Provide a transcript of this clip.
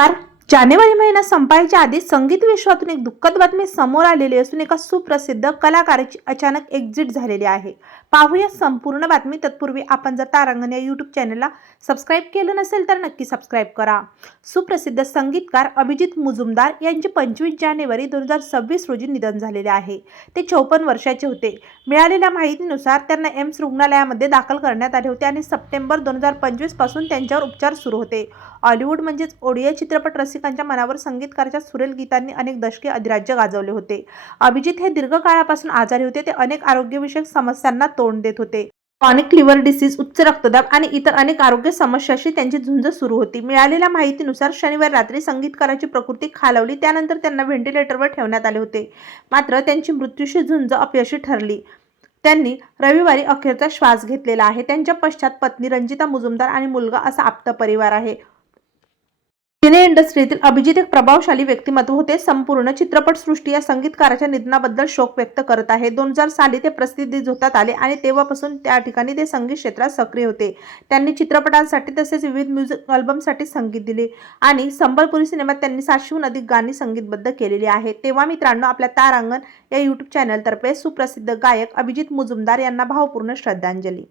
नमस्कार. जानेवारी महिना संपायच्या आधी संगीत विश्वातून एक दुःखद बातमी समोर आलेली असून एका सुप्रसिद्ध कलाकाराची अचानक एक्झिट झालेली आहे. पाहूया संपूर्ण बातमी. तत्पूर्वी आपण जर तारांगण या यूट्यूब चॅनलला सबस्क्राईब केलं नसेल तर नक्की सबस्क्राईब करा. सुप्रसिद्ध संगीतकार अभिजित मुजुमदार यांचे 25 जानेवारी 2026 रोजी निधन झालेले आहे. ते 54 वर्षाचे होते. मिळालेल्या माहितीनुसार त्यांना एम्स रुग्णालयामध्ये दाखल करण्यात आले होते आणि सप्टेंबर 2025 पासून त्यांच्यावर उपचार सुरू होते. हॉलिवूड म्हणजेच ओडिया चित्रपट रसिकांच्या मनावर संगीतकाराच्या सुरेल गीतांनी अनेक दशके अधिराज्य गाजवले होते. अभिजित हे दीर्घ काळापासून आजारी होते. ते अनेक आरोग्यविषयक समस्यांना तोंड देत होते. क्रॉनिक लिव्हर डिसीज, उच्च रक्तदाब आणि इतर अनेक आरोग्य समस्यांशी त्यांची झुंज सुरू होती. मिळालेल्या माहितीनुसार शनिवारी रात्री संगीतकाराची प्रकृती खालावली. त्यानंतर त्यांना व्हेंटिलेटरवर ठेवण्यात आले होते. मात्र त्यांची मृत्यूशी झुंज अपयशी ठरली. त्यांनी रविवारी अखेरचा श्वास घेतलेला आहे. त्यांच्या पश्चात पत्नी रंजिता मुजुमदार आणि मुलगा असा आप्त परिवार आहे. सिने इंडस्ट्रीतील अभिजित एक प्रभावशाली व्यक्तिमत्व होते. संपूर्ण चित्रपटसृष्टी या संगीतकाराच्या निधनाबद्दल शोक व्यक्त करत आहे. 2000 साली ते प्रसिद्धी झोतात आले आणि तेव्हापासून त्या ठिकाणी ते संगीत क्षेत्रात सक्रिय होते. त्यांनी चित्रपटांसाठी तसेच विविध म्युझिक अल्बमसाठी संगीत दिले आणि संबलपुरी सिनेमात त्यांनी 700हून अधिक गाणी संगीतबद्ध केलेली आहेत. तेव्हा मित्रांनो, आपल्या तारांगण या यूट्यूब चॅनलतर्फे सुप्रसिद्ध गायक अभिजित मुजुमदार यांना भावपूर्ण श्रद्धांजली.